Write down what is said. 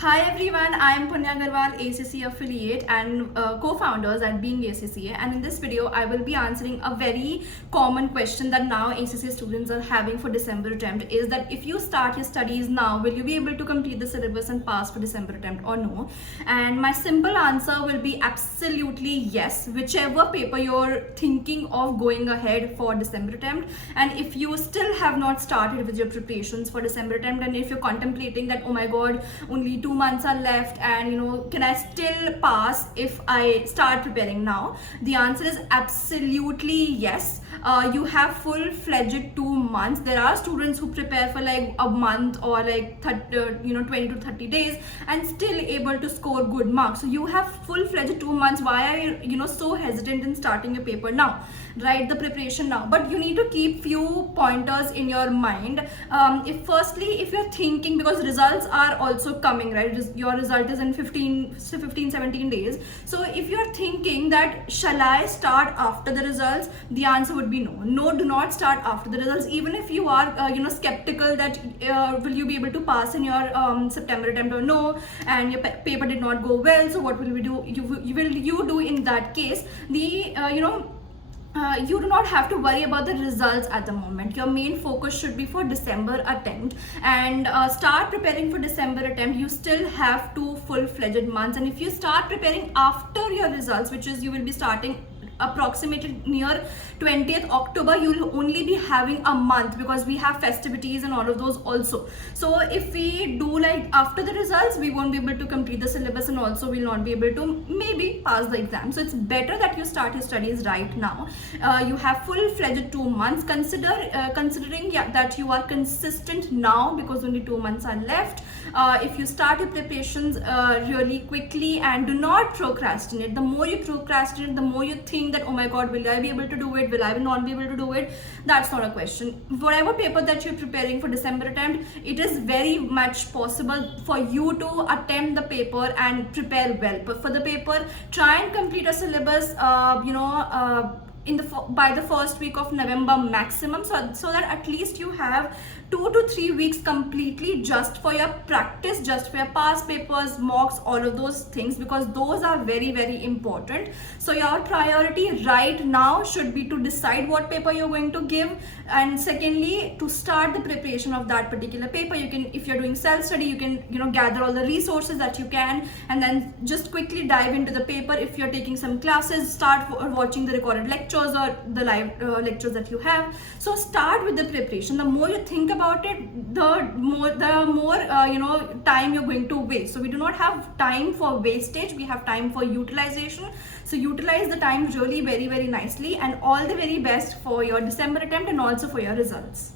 Hi everyone, I am Punya Agarwal, ACCA affiliate and co-founders at Being ACCA, and in this video I will be answering a very common question that now ACCA students are having for December attempt is that if you start your studies now, will you be able to complete the syllabus and pass for December attempt or no? And my simple answer will be absolutely yes, whichever paper you're thinking of going ahead for December attempt. And if you still have not started with your preparations for December attempt, and if you're contemplating that, oh my god, only 2 months are left and can I still pass if I start preparing now, the answer is absolutely yes. You have full-fledged 2 months. There are students who prepare for like a month or like 20 to 30 days and still able to score good marks. So you have full-fledged 2 months. Why are you so hesitant in starting your paper now? Write the preparation now, but you need to keep few pointers in your mind. If you're thinking, because results are also coming, right? Your result is in 17 days. So if you're thinking that shall I start after the results, the answer would be no. Do not start after the results. Even if you are skeptical that will you be able to pass in your September attempt or no, and your paper did not go well, so what will we do? You do in that case? You do not have to worry about the results at the moment. Your main focus should be for December attempt, and start preparing for December attempt. You still have 2 full-fledged months, and if you start preparing after your results, which is you will be starting approximated near 20th October, you will only be having a month because we have festivities and all of those also. So if we do like after the results, we won't be able to complete the syllabus and also will not be able to maybe pass the exam. So it's better that you start your studies right now. You have full-fledged 2 months. Considering that you are consistent now because only 2 months are left. If you start your preparations really quickly and do not procrastinate. The more you procrastinate, the more you think that, oh my god, will I be able to do it, will I not be able to do it? That's not a question. Whatever paper that you're preparing for December attempt, it is very much possible for you to attempt the paper and prepare well. But for the paper, try and complete a syllabus by the first week of November maximum, so that at least you have 2 to 3 weeks completely just for your practice, just for your past papers, mocks, all of those things, because those are very, very important. So your priority right now should be to decide what paper you're going to give, and secondly, to start the preparation of that particular paper. You can, if you're doing self-study, you can gather all the resources that you can, and then just quickly dive into the paper. If you're taking some classes, start watching the recorded lectures or the live lectures that you have. So start with the preparation. The more you think about it, the more time you're going to waste. So we do not have time for wastage, we have time for utilization. So utilize the time really very, very nicely, and all the very best for your December attempt and also for your results.